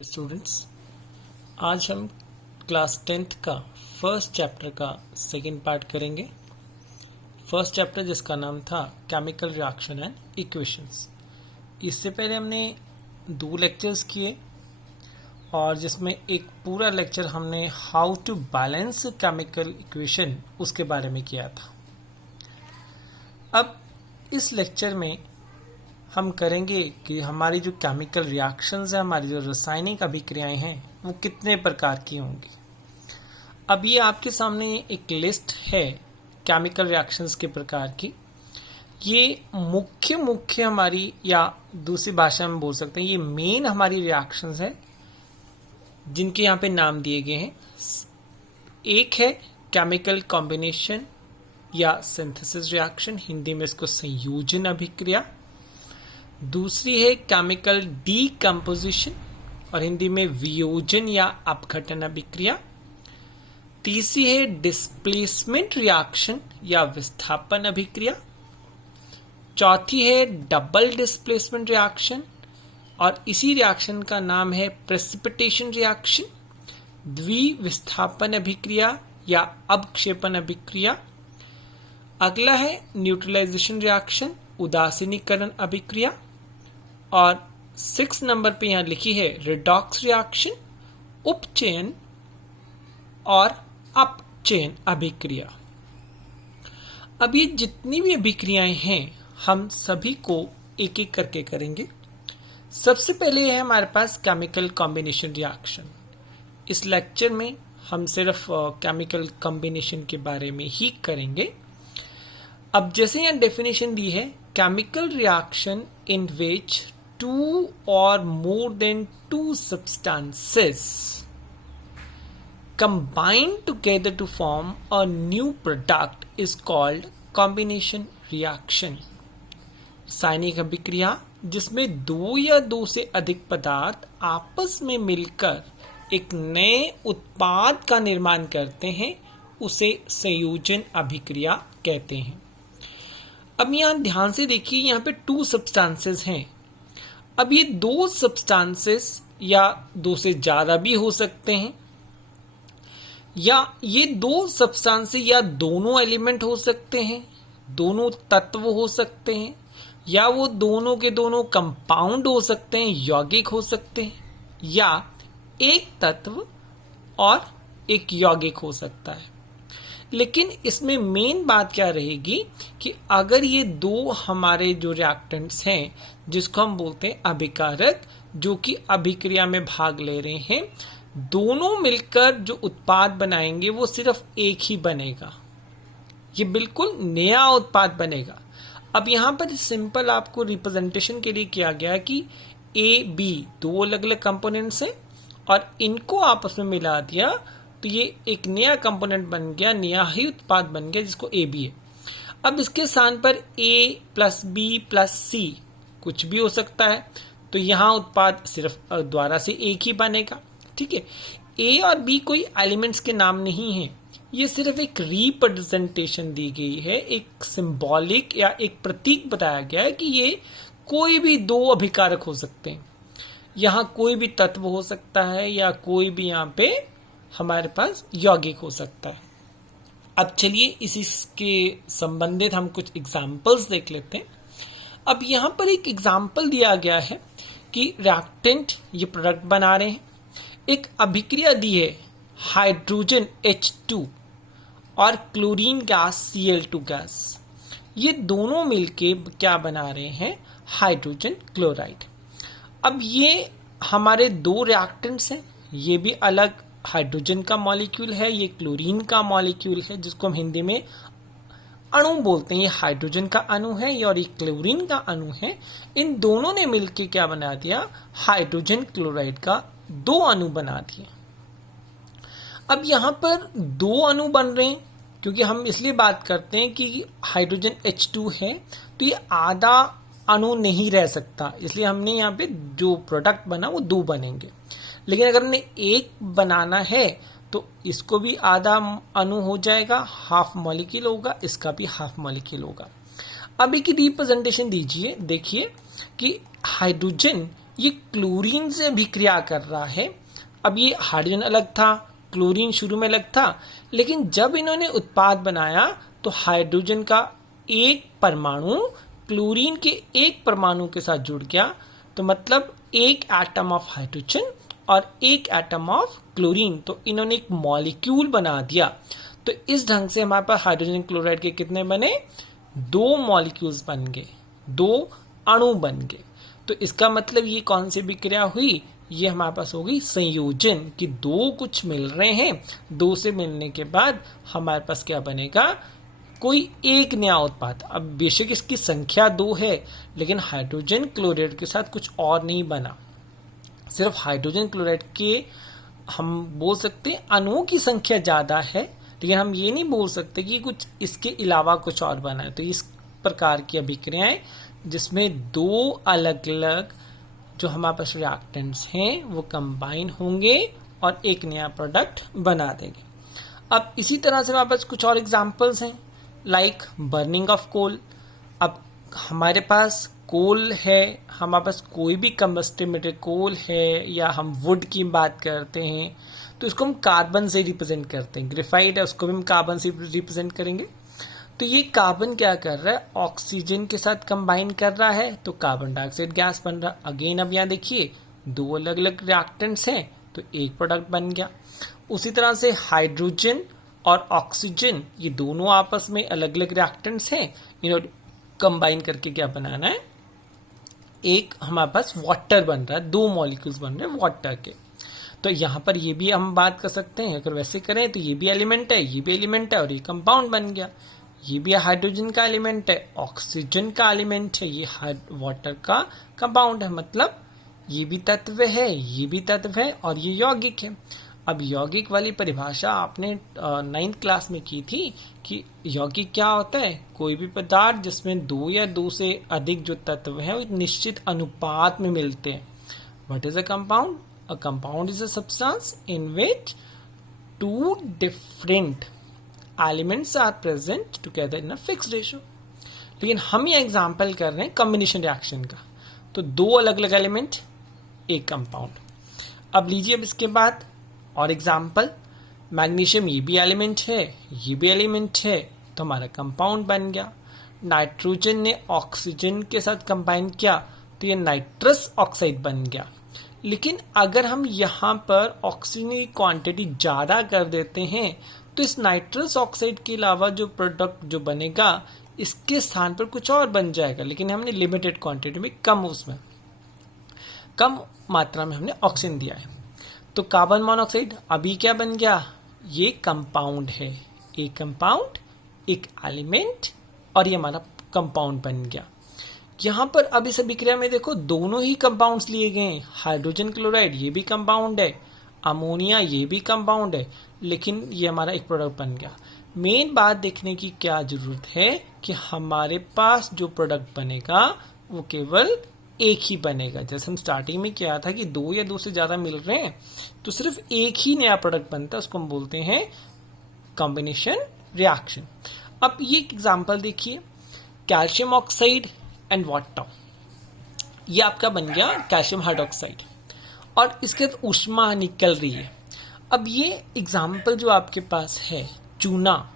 Students, आज हम class 10th का फर्स्ट चैप्टर का सेकेंड पार्ट करेंगे। फर्स्ट चैप्टर जिसका नाम था केमिकल रिएक्शन एंड इक्वेशंस। इससे पहले हमने 2 लेक्चर्स किए और जिसमें एक पूरा लेक्चर हमने how to balance chemical equation उसके बारे में किया था। अब इस लेक्चर में हम करेंगे कि हमारी जो केमिकल रिएक्शंस हैं, हमारी जो रासायनिक अभिक्रियाएं हैं, वो कितने प्रकार की होंगी। अब ये आपके सामने एक लिस्ट है केमिकल रिएक्शंस के प्रकार की। ये मुख्य हमारी, या दूसरी भाषा में बोल सकते हैं, ये मेन हमारी रिएक्शंस है जिनके यहाँ पे नाम दिए गए हैं। एक है केमिकल कॉम्बिनेशन या सिंथेसिस रिएक्शन, हिंदी में इसको संयोजन अभिक्रिया। दूसरी है केमिकल डीकम्पोजिशन और हिंदी में वियोजन या अपघटन अभिक्रिया। तीसरी है डिस्प्लेसमेंट रिएक्शन या विस्थापन अभिक्रिया। चौथी है डबल डिस्प्लेसमेंट रिएक्शन और इसी रिएक्शन का नाम है प्रेसिपिटेशन रिएक्शन। द्विविस्थापन अभिक्रिया या अवक्षेपण अभिक्रिया। अगला है न्यूट्रलाइजेशन रिएक्शन, उदासीनीकरण अभिक्रिया। और 6 नंबर पे यहां लिखी है रिडॉक्स रिएक्शन, उपचयन और अपचयन अभिक्रिया। अब ये जितनी भी अभिक्रियाएं हैं हम सभी को एक एक करके करेंगे। सबसे पहले है हमारे पास केमिकल कॉम्बिनेशन रिएक्शन। इस लेक्चर में हम सिर्फ केमिकल कॉम्बिनेशन के बारे में ही करेंगे। अब जैसे यहाँ डेफिनेशन दी है, chemical reaction in which 2 or more than 2 substances combine together to form a new product is called combination reaction। रासायनिक अभिक्रिया जिसमें 2 या 2 से अधिक पदार्थ आपस में मिलकर एक नए उत्पाद का निर्माण करते हैं, उसे संयोजन अभिक्रिया कहते हैं। अब यहां ध्यान से देखिए, यहां पे 2 सब्सटेंसेस हैं। अब ये 2 सब्सटेंसेस या 2 से ज्यादा भी हो सकते हैं, या ये 2 सब्सटेंसेस या दोनों एलिमेंट हो सकते हैं, दोनों तत्व हो सकते हैं, या वो दोनों के दोनों कंपाउंड हो सकते हैं, यौगिक हो सकते हैं, या एक तत्व और एक यौगिक हो सकता है। लेकिन इसमें मेन बात क्या रहेगी कि अगर ये 2 हमारे जो रिएक्टेंट्स हैं, जिसको हम बोलते हैं अभिकारक, जो कि अभिक्रिया में भाग ले रहे हैं, दोनों मिलकर जो उत्पाद बनाएंगे वो सिर्फ एक ही बनेगा। ये बिल्कुल नया उत्पाद बनेगा। अब यहां पर सिंपल आपको रिप्रेजेंटेशन के लिए किया गया कि ए बी 2 अलग अलग कंपोनेंट्स हैं और इनको आपस में मिला दिया तो ये एक नया कंपोनेंट बन गया, नया ही उत्पाद बन गया जिसको ए बी है। अब इसके स्थान पर ए प्लस बी प्लस सी कुछ भी हो सकता है, तो यहां उत्पाद सिर्फ द्वारा से एक ही बनेगा। ठीक है, ए और बी कोई एलिमेंट्स के नाम नहीं है, ये सिर्फ एक रिप्रेजेंटेशन दी गई है, एक सिंबॉलिक या एक प्रतीक बताया गया है कि ये कोई भी 2 अभिकारक हो सकते हैं। यहां कोई भी तत्व हो सकता है या कोई भी यहां पे हमारे पास यौगिक हो सकता है। अब चलिए इसी के संबंधित हम कुछ एग्जाम्पल्स देख लेते हैं। अब यहां पर एक एग्जाम्पल दिया गया है कि रिएक्टेंट ये प्रोडक्ट बना रहे हैं, एक अभिक्रिया दी है हाइड्रोजन H2 और क्लोरीन गैस Cl2 गैस। ये दोनों मिलके क्या बना रहे हैं, हाइड्रोजन क्लोराइड। अब ये हमारे 2 रिएक्टेंट्स हैं, ये भी अलग हाइड्रोजन का मॉलिक्यूल है, ये क्लोरीन का मॉलिक्यूल है, जिसको हम हिंदी में अणु बोलते हैं। ये हाइड्रोजन का अणु है और ये क्लोरीन का अणु है। इन दोनों ने मिलकर क्या बना दिया, हाइड्रोजन क्लोराइड का 2 अणु बना दिए। अब यहां पर 2 अणु बन रहे हैं क्योंकि हम इसलिए बात करते हैं कि हाइड्रोजन H2 है तो ये आधा अणु नहीं रह सकता, इसलिए हमने यहाँ पे जो प्रोडक्ट बना वो 2 बनेंगे। लेकिन अगर हमने एक बनाना है तो इसको भी आधा अणु हो जाएगा, हाफ मॉलिक्यूल होगा, इसका भी हाफ मॉलिक्यूल होगा। अब एक रिप्रेजेंटेशन दीजिए, देखिए कि हाइड्रोजन ये क्लोरीन से अभिक्रिया कर रहा है। अब ये हाइड्रोजन अलग था, क्लोरीन शुरू में अलग था, लेकिन जब इन्होंने उत्पाद बनाया तो हाइड्रोजन का एक परमाणु क्लोरीन के एक परमाणु के साथ जुड़ गया, तो मतलब एक एटम ऑफ हाइड्रोजन और एक एटम ऑफ क्लोरीन, तो इन्होंने एक मॉलिक्यूल बना दिया। तो इस ढंग से हमारे पास हाइड्रोजन क्लोराइड के कितने बने, 2 मॉलिक्यूल्स बन गए, 2 अणु बन गए। तो इसका मतलब ये कौन सी विक्रिया हुई, ये हमारे पास होगी संयोजन, कि 2 कुछ मिल रहे हैं, 2 से मिलने के बाद हमारे पास क्या बनेगा, कोई एक नया उत्पाद। अब बेशक इसकी संख्या 2 है, लेकिन हाइड्रोजन क्लोराइड के साथ कुछ और नहीं बना। सिर्फ हाइड्रोजन क्लोराइड के हम बोल सकते हैं अणुओं की संख्या ज्यादा है, लेकिन हम ये नहीं बोल सकते कि कुछ इसके अलावा कुछ और बना है। तो इस प्रकार की अभिक्रियाएं जिसमें 2 अलग अलग जो हमारे पास रिएक्टेंट्स हैं वो कंबाइन होंगे और एक नया प्रोडक्ट बना देंगे। अब इसी तरह से हमारे पास कुछ और एग्जांपल्स हैं, लाइक बर्निंग ऑफ कोल। अब हमारे पास कोल है, हमारे पास कोई भी कंबस्टिव मटेरियल कोल है, या हम वुड की बात करते हैं तो इसको हम कार्बन से रिप्रेजेंट करते हैं। ग्रेफाइट है, उसको भी हम कार्बन से रिप्रेजेंट करेंगे। तो ये कार्बन क्या कर रहा है, ऑक्सीजन के साथ कंबाइन कर रहा है, तो कार्बन डाइऑक्साइड गैस बन रहा है। अगेन अब यहाँ देखिए 2 अलग अलग रिएक्टेंट्स हैं, तो एक प्रोडक्ट बन गया। उसी तरह से हाइड्रोजन और ऑक्सीजन ये दोनों आपस में अलग अलग रिएक्टेंट्स हैं, इन्हें कंबाइन करके क्या बनाना है, एक हमारे पास वाटर बन रहा है, 2 मॉलिक्यूल्स बन रहे हैं वाटर के। तो यहाँ पर ये भी हम बात कर सकते हैं, अगर वैसे करें तो ये भी एलिमेंट है, ये भी एलिमेंट है, और ये कंपाउंड बन गया। ये भी हाइड्रोजन का एलिमेंट है, ऑक्सीजन का एलिमेंट है, ये वाटर का कंपाउंड है, मतलब ये भी तत्व है, ये भी तत्व है, और ये यौगिक है। अब यौगिक वाली परिभाषा आपने 9th क्लास में की थी कि यौगिक क्या होता है, कोई भी पदार्थ जिसमें 2 या 2 से अधिक जो तत्व हैं वो एक निश्चित अनुपात में मिलते हैं। What is a compound? A compound is a substance in which 2 different elements are present together in a fixed ratio. लेकिन हम ये एग्जांपल कर रहे हैं कॉम्बिनेशन रिएक्शन का, तो 2 अलग अलग एलिमेंट, एक कंपाउंड। अब लीजिए अब इसके बाद और एग्जाम्पल, मैग्नीशियम ये भी एलिमेंट है, ये भी एलिमेंट है, तो हमारा कंपाउंड बन गया। नाइट्रोजन ने ऑक्सीजन के साथ कंबाइन किया तो ये नाइट्रस ऑक्साइड बन गया। लेकिन अगर हम यहाँ पर ऑक्सीजन की क्वांटिटी ज़्यादा कर देते हैं तो इस नाइट्रस ऑक्साइड के अलावा जो प्रोडक्ट जो बनेगा इसके स्थान पर कुछ और बन जाएगा, लेकिन हमने लिमिटेड क्वांटिटी में कम मात्रा में हमने ऑक्सीजन दिया है। तो कार्बन मोनोऑक्साइड अभी क्या बन गया, ये कंपाउंड है, एक कंपाउंड एक एलिमेंट, और ये हमारा कंपाउंड बन गया। यहाँ पर अब इस अभिक्रिया में देखो दोनों ही कंपाउंड्स लिए गए हैं, हाइड्रोजन क्लोराइड ये भी कंपाउंड है, अमोनिया ये भी कंपाउंड है, लेकिन ये हमारा एक प्रोडक्ट बन गया। मेन बात देखने की क्या जरूरत है कि हमारे पास जो प्रोडक्ट बनेगा वो केवल एक ही बनेगा। जैसे हम स्टार्टिंग में किया था कि 2 या 2 से ज्यादा मिल रहे हैं तो सिर्फ एक ही नया प्रोडक्ट बनता है, उसको हम बोलते हैं कॉम्बिनेशन रिएक्शन। अब ये एक एग्जांपल देखिए, कैल्शियम ऑक्साइड एंड वाटर, ये आपका बन गया कैल्शियम हाइड्रोक्साइड, और इसके बाद ऊष्मा निकल रही है। अब ये एग्जाम्पल जो आपके पास है चूना,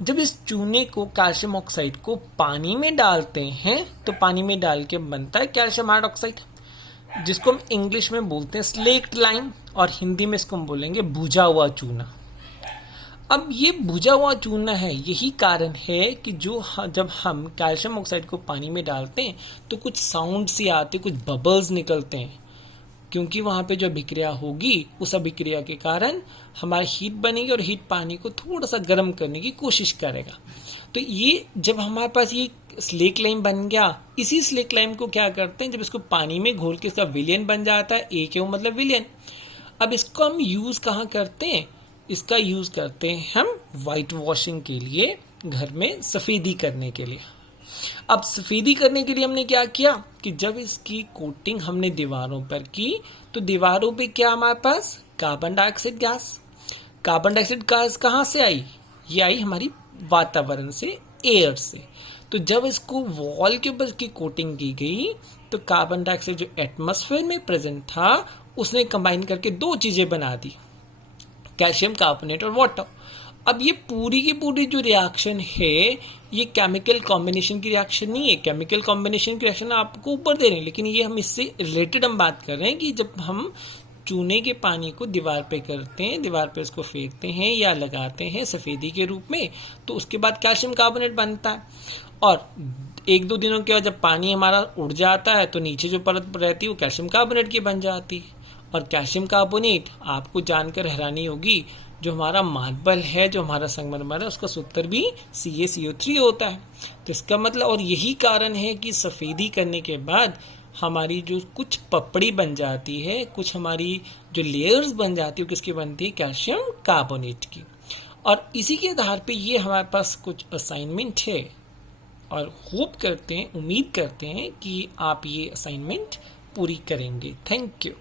जब इस चूने को कैल्शियम ऑक्साइड को पानी में डालते हैं तो पानी में डाल के बनता है कैल्शियम हाइड्रोक्साइड, जिसको हम इंग्लिश में बोलते हैं स्लेक्ट लाइम, और हिंदी में इसको हम बोलेंगे भुजा हुआ चूना। अब ये भुजा हुआ चूना है, यही कारण है कि जब हम कैल्शियम ऑक्साइड को पानी में डालते हैं तो कुछ साउंड से आते, कुछ बबल्स निकलते हैं, क्योंकि वहां पे जो अभिक्रिया होगी उस अभिक्रिया के कारण हमारी हीट बनेगी और हीट पानी को थोड़ा सा गर्म करने की कोशिश करेगा। तो ये जब हमारे पास ये स्लेक लाइम बन गया, इसी स्लेक लाइम को क्या करते हैं, जब इसको पानी में घोल के इसका विलयन बन जाता है, ए क्यों मतलब विलयन। अब इसको हम यूज कहाँ करते हैं, इसका यूज करते हैं हम व्हाइट वॉशिंग के लिए, घर में सफेदी करने के लिए। अब सफेदी करने के लिए हमने क्या किया कि जब इसकी कोटिंग हमने दीवारों पर की तो दीवारों पे क्या हमारे पास carbon dioxide gas. Carbon dioxide gas कहाँ से आई, ये आई हमारी वातावरण से, एयर से। तो जब इसको वॉल के ऊपर की कोटिंग की गई तो कार्बन डाइऑक्साइड जो एटमॉस्फेयर में प्रेजेंट था उसने कंबाइन करके दो चीजें बना दी, कैल्शियम कार्बोनेट और वाटर। अब ये पूरी की पूरी जो रिएक्शन है ये केमिकल कॉम्बिनेशन की रिएक्शन नहीं है। केमिकल कॉम्बिनेशन की रिएक्शन आपको ऊपर दे रहे हैं, लेकिन ये हम इससे रिलेटेड हम बात कर रहे हैं कि जब हम चूने के पानी को दीवार पे करते हैं, दीवार पे उसको फेरते हैं या लगाते हैं सफेदी के रूप में, तो उसके बाद कैल्शियम कार्बोनेट बनता है। और एक दो दिनों के बाद जब पानी हमारा उड़ जाता है तो नीचे जो परत रहती है वो कैल्शियम कार्बोनेट की बन जाती है। और कैल्शियम कार्बोनेट आपको जानकर हैरानी होगी, जो हमारा मार्बल है, जो हमारा संगमरमर है, उसका सूत्र भी CaCO3 होता है। तो इसका मतलब, और यही कारण है कि सफेदी करने के बाद हमारी जो कुछ पपड़ी बन जाती है, कुछ हमारी जो लेयर्स बन जाती है, किसकी बनती है? कैल्शियम कार्बोनेट की। और इसी के आधार पे ये हमारे पास कुछ असाइनमेंट है और होप करते हैं, उम्मीद करते हैं कि आप ये असाइनमेंट पूरी करेंगे। Thank you.